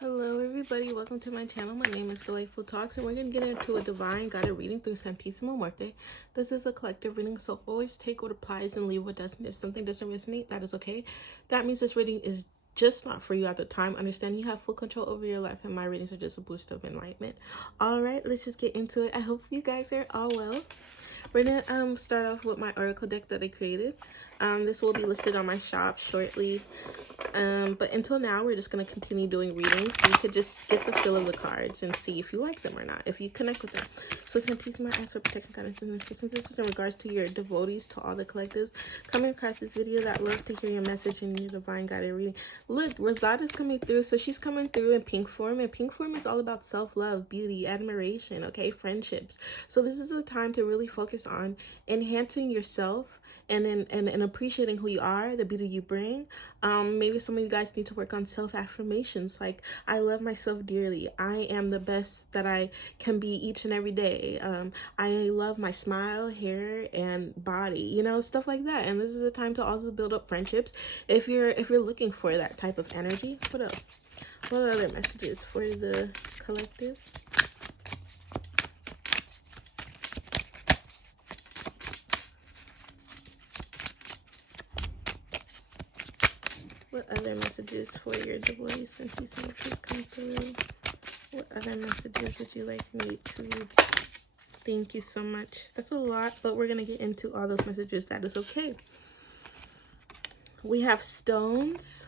Hello everybody, welcome to my channel. My name is Delightful Talks and we're going to get into a divine guided reading through Santísimo Muerte. This is a collective reading, so always take what applies and leave what doesn't. If something doesn't resonate, that is okay. That means this reading is just not for you at the time. Understand you have full control over your life and my readings are just a boost of enlightenment. Alright, let's just get into it. I hope you guys are all well. We're gonna start off with my oracle deck that I created. This will be listed on my shop shortly. But until now, we're just going to continue doing readings. So you could just get the feel of the cards and see if you like them or not, if you connect with them. So Santísima, ask for protection, guidance, and assistance. This is in regards to your devotees, to all the collectives coming across this video that love to hear your message and your divine guided reading. Look, Rosada's coming through. So she's coming through in pink form. And pink form is all about self-love, beauty, admiration, okay, friendships. So this is a time to really focus on enhancing yourself and appreciating who you are, the beauty you bring. Maybe some of you guys need to work on self-affirmations like, I love myself dearly. I am the best that I can be each and every day. I love my smile, hair, and body, you know, stuff like that. And this is a time to also build up friendships if you're looking for that type of energy. What else? What other messages for the collectives? What other messages for your devotees and peace and please come through? What other messages would you like me to read? Thank you so much. That's a lot, but we're going to get into all those messages. That is okay. We have stones.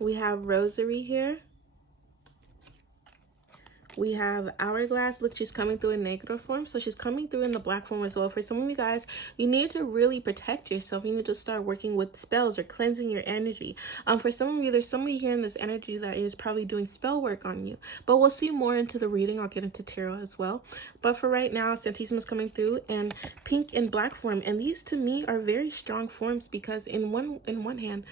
We have rosary here. We have hourglass. Look, she's coming through in negro form, so she's coming through in the black form as well. For some of you guys, you need to really protect yourself. You need to start working with spells or cleansing your energy. For some of you, there's somebody here in this energy that is probably doing spell work on you, but we'll see more into the reading. I'll get into tarot as well, but for right now, Santísima is coming through in pink and black form, and these to me are very strong forms because in one hand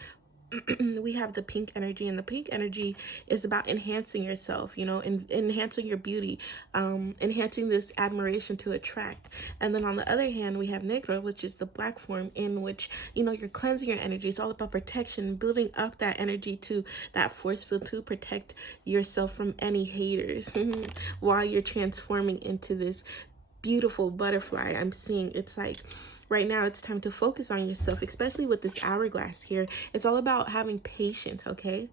we have the pink energy, and the pink energy is about enhancing yourself, you know, enhancing your beauty, enhancing this admiration to attract. And then on the other hand, we have negro, which is the black form, in which, you know, you're cleansing your energy. It's all about protection, building up that energy to that force field to protect yourself from any haters while you're transforming into this beautiful butterfly. I'm seeing it's like right now it's time to focus on yourself, especially with this hourglass here. It's all about having patience, okay?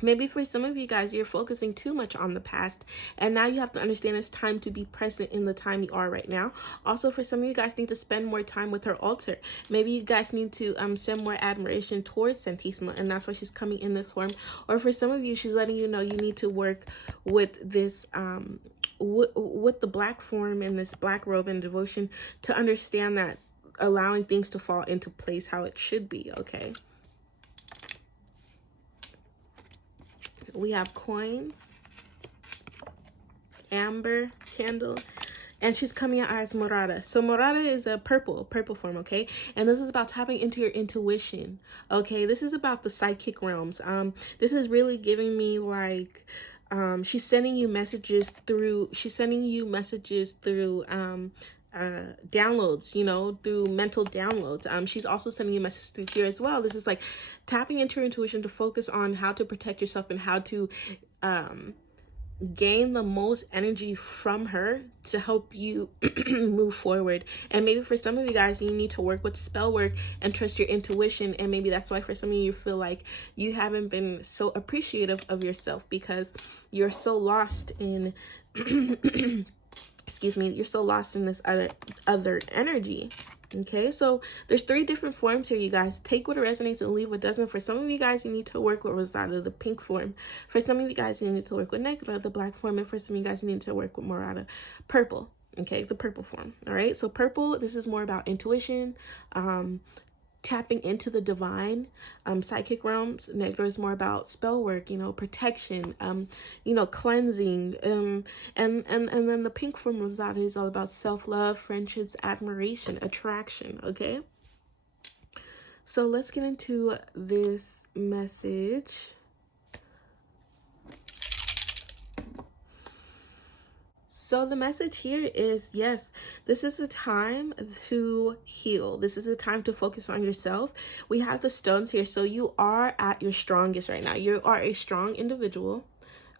Maybe for some of you guys, you're focusing too much on the past, and now you have to understand it's time to be present in the time you are right now. Also, for some of you guys, need to spend more time with her altar. Maybe you guys need to send more admiration towards Santísima, and that's why she's coming in this form. Or for some of you, she's letting you know you need to work with this with the black form and this black robe and devotion to understand that allowing things to fall into place how it should be, okay? We have coins, amber candle, and she's coming out as morada. So morada is a purple form, okay? And this is about tapping into your intuition, okay? This is about the psychic realms. This is really giving me like she's sending you messages through downloads, you know, through mental downloads. She's also sending you a message through here as well. This is like tapping into your intuition to focus on how to protect yourself and how to gain the most energy from her to help you move forward. And maybe for some of you guys, you need to work with spell work and trust your intuition. And maybe that's why for some of you feel like you haven't been so appreciative of yourself because you're so lost in excuse me, you're so lost in this other energy. Okay, so there's 3 different forms here, you guys. Take what resonates and leave what doesn't. For some of you guys, you need to work with Rosada, the pink form. For some of you guys, you need to work with Negra, the black form. And for some of you guys, you need to work with Morada, purple. Okay, the purple form. All right, so purple, this is more about intuition, tapping into the divine, psychic realms. Negro is more about spell work, you know, protection, you know, cleansing, and then the pink form Rosada is all about self-love, friendships, admiration, attraction. Okay, so let's get into this message. So the message here is, yes, this is a time to heal. This is a time to focus on yourself. We have the stones here. So you are at your strongest right now. You are a strong individual.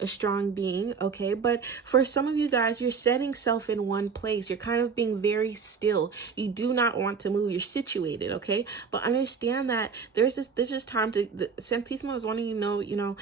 a strong being, okay? But for some of you guys, you're setting self in one place. You're kind of being very still. You do not want to move. You're situated, okay? But understand that there's this time to, the Santissima is wanting you to know,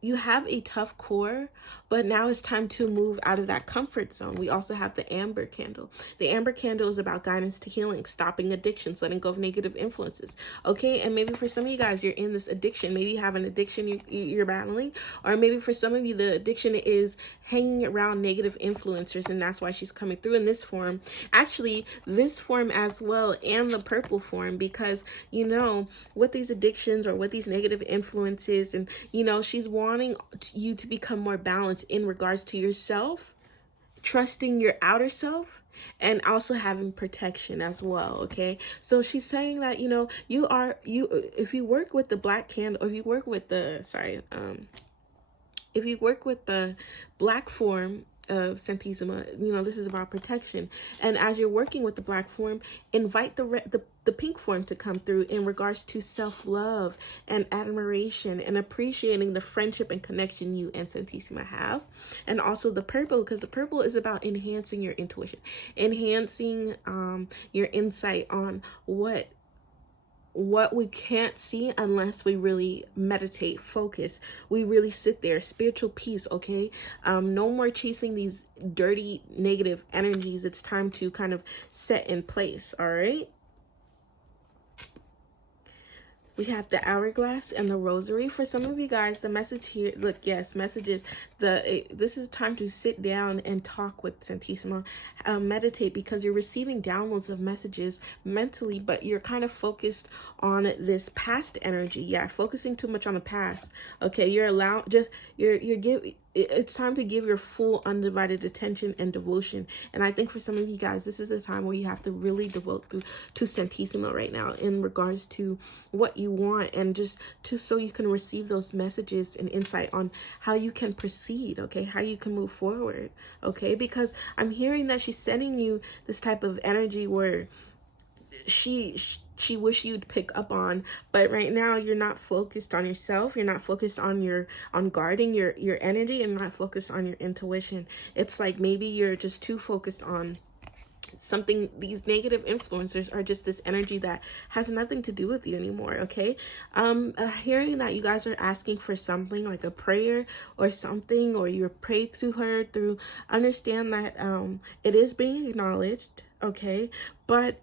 you have a tough core, but now it's time to move out of that comfort zone. We also have the amber candle. The amber candle is about guidance to healing, stopping addictions, letting go of negative influences. Okay, and maybe for some of you guys, you're in this addiction. Maybe you have an addiction you're battling, or maybe for some of you, the addiction is hanging around negative influencers, and that's why she's coming through in this form. Actually, this form as well, and the purple form, because with these addictions or with these negative influences, and she's wanting you to become more balanced in regards to yourself, trusting your outer self, and also having protection as well. Okay, so she's saying that if you work with the black candle, or if you work with the if you work with the black form of Santissima, this is about protection. And as you're working with the black form, invite the pink form to come through in regards to self-love and admiration and appreciating the friendship and connection you and Santissima have. And also the purple, because the purple is about enhancing your intuition, enhancing your insight on what we can't see unless we really meditate, focus, we really sit there, spiritual peace. Okay, no more chasing these dirty negative energies. It's time to kind of set in place. All right, we have the hourglass and the rosary. For some of you guys, the message here, look, yes, messages. This is time to sit down and talk with Santissima, meditate, because you're receiving downloads of messages mentally, but you're kind of focused on this past energy. Yeah, focusing too much on the past. Okay, it's time to give your full undivided attention and devotion. And I think for some of you guys, this is a time where you have to really devote to Santissima right now in regards to what you want, and just so you can receive those messages and insight on how you can proceed, okay, how you can move forward, okay? Because I'm hearing that she's sending you this type of energy where she wish you'd pick up on, but right now you're not focused on yourself, you're not focused on guarding your energy, and not focused on your intuition. It's like maybe you're just too focused on something. These negative influencers are just this energy that has nothing to do with you anymore. Okay, hearing that you guys are asking for something like a prayer or something, or you're prayed to her through, understand that it is being acknowledged. Okay, but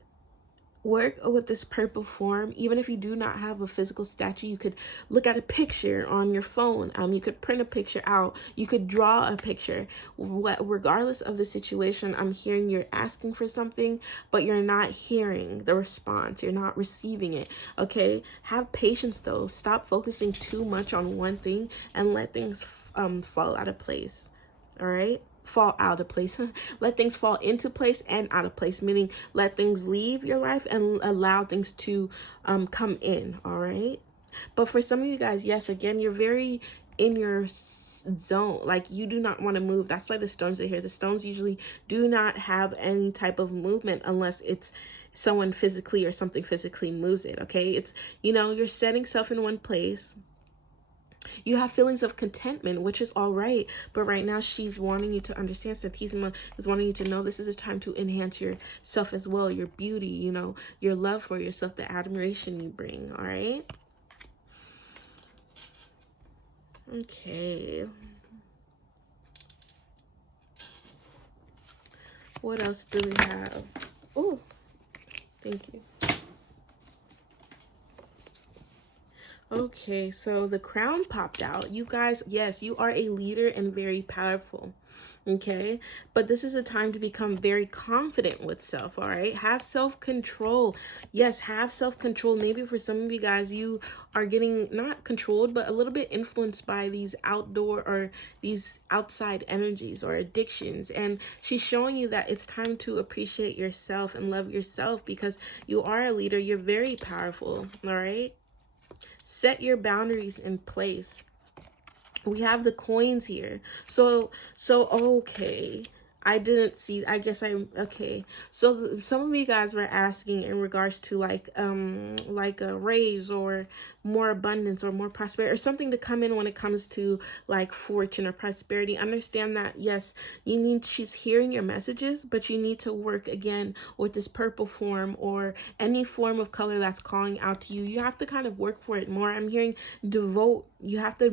work with this purple form. Even if you do not have a physical statue, you could look at a picture on your phone. You could print a picture out. You could draw a picture. Regardless of the situation, I'm hearing you're asking for something, but you're not hearing the response. You're not receiving it. Okay, have patience though. Stop focusing too much on one thing and let things fall out of place. All right, fall out of place. Let things fall into place and out of place, meaning let things leave your life and allow things to come in. All right, but for some of you guys, yes, again, you're very in your zone, like you do not want to move. That's why the stones are here. The stones usually do not have any type of movement unless it's someone physically or something physically moves it. Okay, it's you're setting self in one place. You have feelings of contentment, which is all right. But right now, she's wanting you to understand. Santissima is wanting you to know this is a time to enhance yourself as well. Your beauty, your love for yourself, the admiration you bring. All right. Okay. What else do we have? Oh, thank you. Okay, so the crown popped out. You guys, yes, you are a leader and very powerful. Okay, but this is a time to become very confident with self. All right, have self-control. Yes, have self-control. Maybe for some of you guys, you are getting not controlled, but a little bit influenced by these outdoor or these outside energies or addictions. And she's showing you that it's time to appreciate yourself and love yourself, because you are a leader. You're very powerful. All right, set your boundaries in place. We have the coins here. So okay. I didn't see. I guess I'm okay. So some of you guys were asking in regards to like a raise or more abundance or more prosperity or something to come in when it comes to like fortune or prosperity. Understand that yes, she's hearing your messages, but you need to work again with this purple form or any form of color that's calling out to you. You have to kind of work for it more. I'm hearing devote. You have to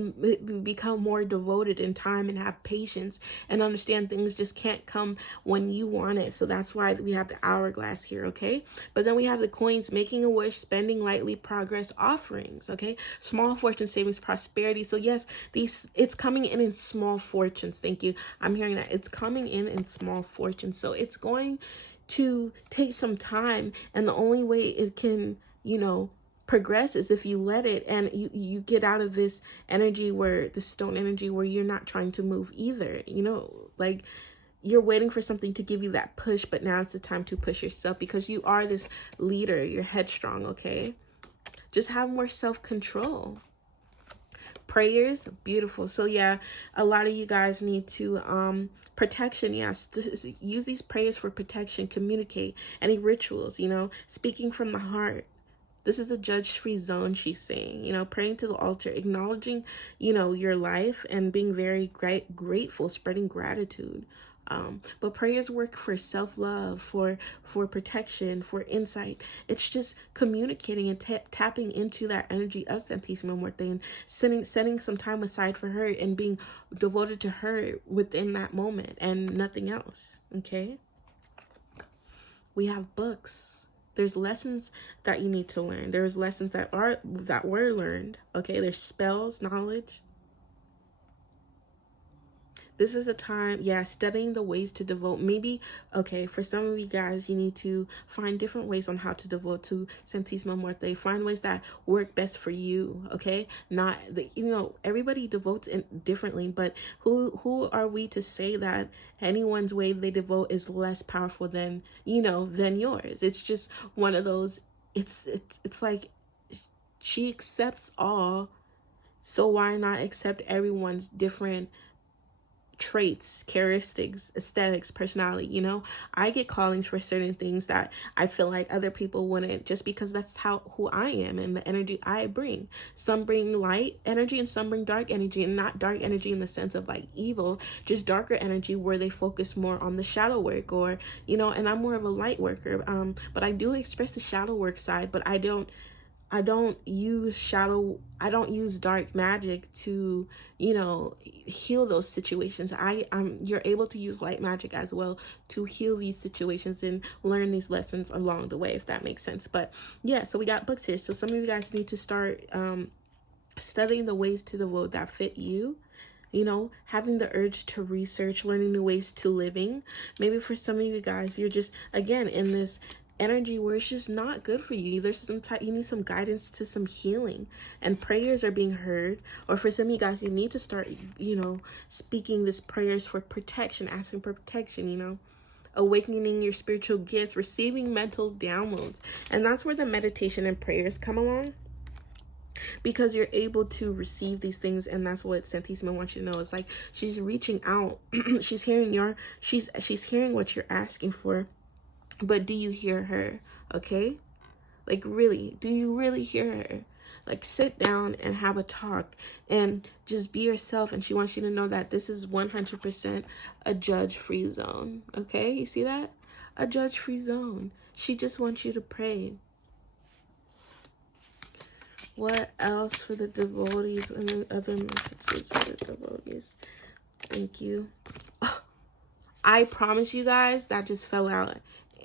become more devoted in time and have patience and understand things just can't come when you want it. So that's why we have the hourglass here, okay? But then we have the coins, making a wish, spending lightly, progress, offerings, okay? Small fortune, savings, prosperity. So yes, it's coming in small fortunes. Thank you. I'm hearing that it's coming in small fortunes. So it's going to take some time, and the only way it can, progress is if you let it, and you get out of this energy where the stone energy where you're not trying to move either, like you're waiting for something to give you that push, but now it's the time to push yourself because you are this leader. You're headstrong, okay? Just have more self-control. Prayers, beautiful. So yeah, a lot of you guys need to protection. Yes, use these prayers for protection. Communicate any rituals, speaking from the heart. This is a judge-free zone, she's saying, praying to the altar, acknowledging, your life and being very grateful, spreading gratitude. But prayers work for self-love, for protection, for insight. It's just communicating and tapping into that energy of Santísima Muerte and setting some time aside for her and being devoted to her within that moment and nothing else, okay? We have books. There's lessons that you need to learn. There's lessons that were learned, okay? There's spells, knowledge. This is a time, studying the ways to devote. Maybe, okay, for some of you guys, you need to find different ways on how to devote to Santísima Muerte. Find ways that work best for you, okay? Not, everybody devotes differently, but who are we to say that anyone's way they devote is less powerful than yours? It's just one of those, it's like she accepts all, so why not accept everyone's different traits, characteristics, aesthetics, personality? I get callings for certain things that I feel like other people wouldn't, just because that's who I am and the energy I bring. Some bring light energy and some bring dark energy, and not dark energy in the sense of like evil, just darker energy where they focus more on the shadow work, or and I'm more of a light worker, but I do express the shadow work side, but I don't use dark magic to, heal those situations. You're able to use light magic as well to heal these situations and learn these lessons along the way, if that makes sense. But yeah, so we got books here. So some of you guys need to start studying the ways to devote that fit you. Having the urge to research, learning new ways to living. Maybe for some of you guys, you're just, again, in this energy where it's just not good for you. There's you need some guidance to some healing, and prayers are being heard. Or for some of you guys, you need to start, speaking this prayers for protection, asking for protection, awakening your spiritual gifts, receiving mental downloads. And that's where the meditation and prayers come along, because you're able to receive these things. And that's what Santísima wants you to know. It's like she's reaching out. she's hearing what you're asking for. But do you hear her? Okay? Like, really, do you really hear her? Like, sit down and have a talk and just be yourself. And she wants you to know that this is 100% a judge-free zone. Okay? You see that? A judge-free zone. She just wants you to pray. What else for the devotees and the other messages for the devotees? Thank you. Oh, I promise you guys, that just fell out.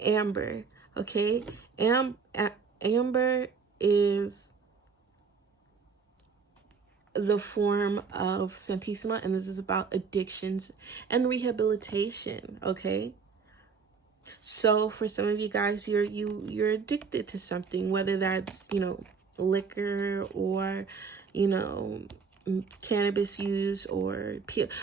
Amber, okay? Amber is the form of Santísima, and this is about addictions and rehabilitation, okay? So for some of you guys, you're addicted to something, whether that's, liquor or, cannabis use or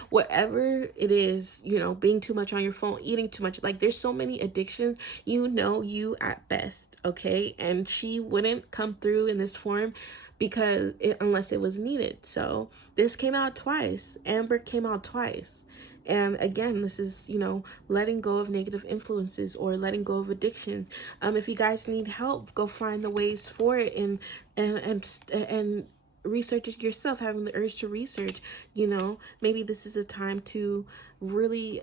whatever it is, being too much on your phone, eating too much. Like, there's so many addictions, you at best, okay? And she wouldn't come through in this form unless it was needed. So this came out twice. Amber came out twice. And again, this is, you know, letting go of negative influences or letting go of addiction. If you guys need help, go find the ways for it, and research it yourself, having the urge to research. You know, maybe this is a time to really,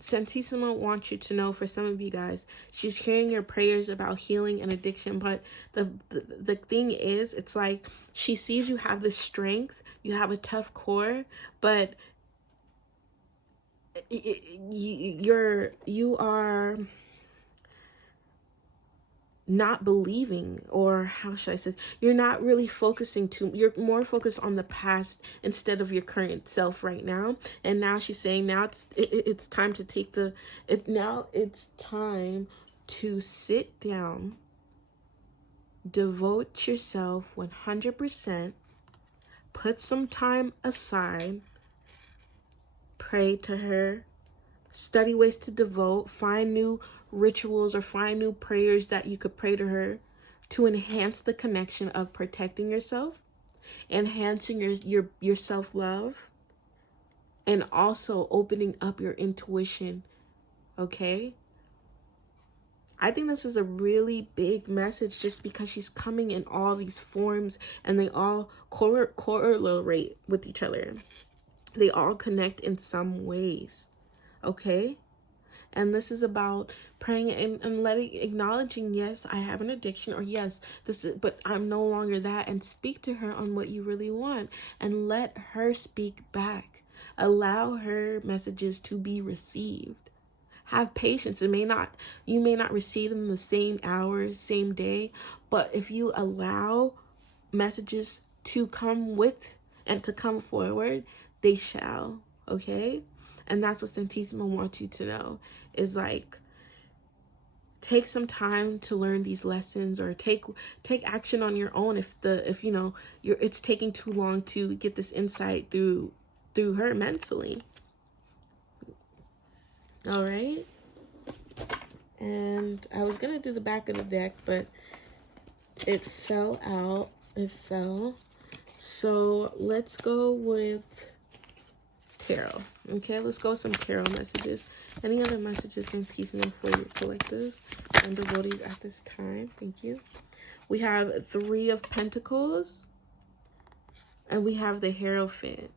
Santissima wants you to know, for some of you guys, she's hearing your prayers about healing and addiction. But the thing is, it's like she sees you have this strength, you have a tough core, but you are not believing, or how should I say, you're not really focusing you're more focused on the past instead of your current self right now. And now she's saying, now it's time to take now it's time to sit down, devote yourself 100%, put some time aside, pray to her, study ways to devote, find new rituals or find new prayers that you could pray to her to enhance the connection of protecting yourself, enhancing your self-love, and also opening up your intuition. Okay? I think this is a really big message, just because she's coming in all these forms and they all correlate with each other. They all connect in some ways. Okay? And this is about praying and acknowledging, yes, I have an addiction, or yes, but I'm no longer that, and speak to her on what you really want and let her speak back. Allow her messages to be received. Have patience. You may not receive them the same hour, same day, but if you allow messages to come with and to come forward, they shall. Okay? And that's what Santissima wants you to know, is like, take some time to learn these lessons, or take action on your own if you know it's taking too long to get this insight through her mentally. All right. And I was gonna do the back of the deck, but it fell out. It fell. So let's go with tarot. Okay, let's go with some tarot messages. Any other messages Santissima for your collectives and devotees at this time? Thank you. We have 3 of Pentacles, and we have the Hierophant.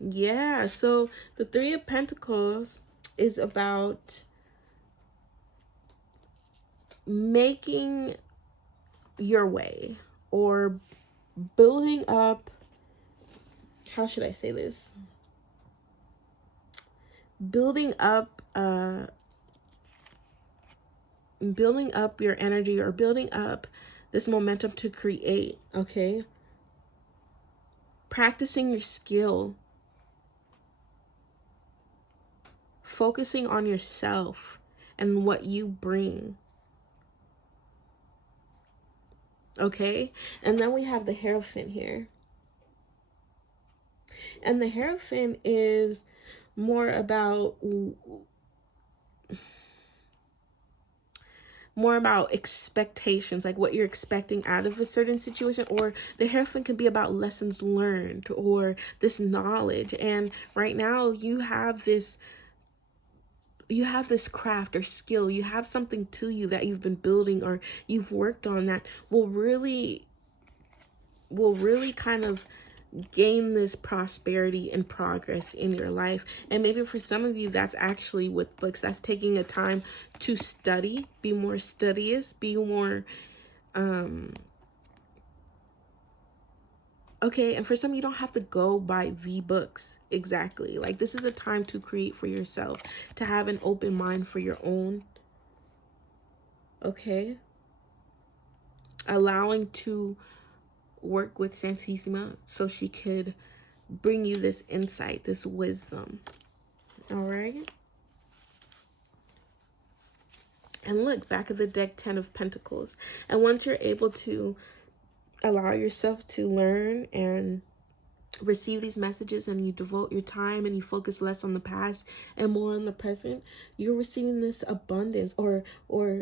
Yeah, so the 3 of Pentacles is about making your way, or building up, how should I say this? Building up your energy, or building up this momentum to create. Okay, practicing your skill, focusing on yourself and what you bring. Okay, and then we have the Hierophant here, and the Hierophant is more about expectations, like what you're expecting out of a certain situation. Or the Hierophant can be about lessons learned, or this knowledge. And right now you have this craft or skill, you have something to you that you've been building or you've worked on, that will really kind of gain this prosperity and progress in your life. And maybe for some of you, that's actually with books. That's taking a time to study, be more studious, be more okay. And for some, you don't have to go by the books exactly. Like, this is a time to create for yourself, to have an open mind for your own. Okay, allowing to work with Santissima so she could bring you this insight, this wisdom. All right. And look, back of the deck, 10 of Pentacles. And once you're able to allow yourself to learn and receive these messages, and you devote your time and you focus less on the past and more on the present, you're receiving this abundance, or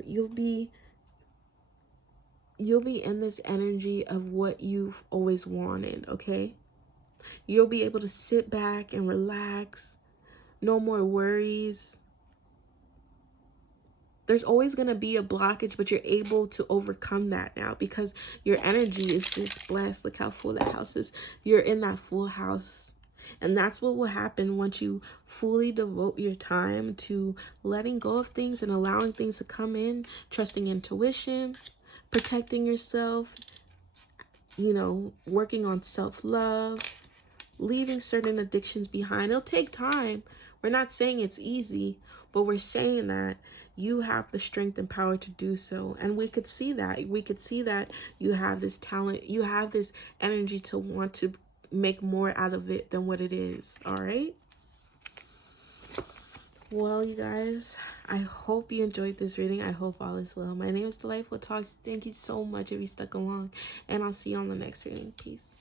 you'll be in this energy of what you've always wanted. Okay, You'll be able to sit back and relax. No more worries. There's always going to be a blockage, but you're able to overcome that now because your energy is just blessed. Look how full that house is. You're in that full house. And that's what will happen once you fully devote your time to letting go of things and allowing things to come in, trusting intuition, protecting yourself, working on self-love, leaving certain addictions behind. It'll take time. We're not saying it's easy, but we're saying that you have the strength and power to do so. And we could see that. We could see that you have this talent. You have this energy to want to make more out of it than what it is. All right? Well, you guys, I hope you enjoyed this reading. I hope all is well. My name is Delightful Talks. Thank you so much if you stuck along. And I'll see you on the next reading. Peace.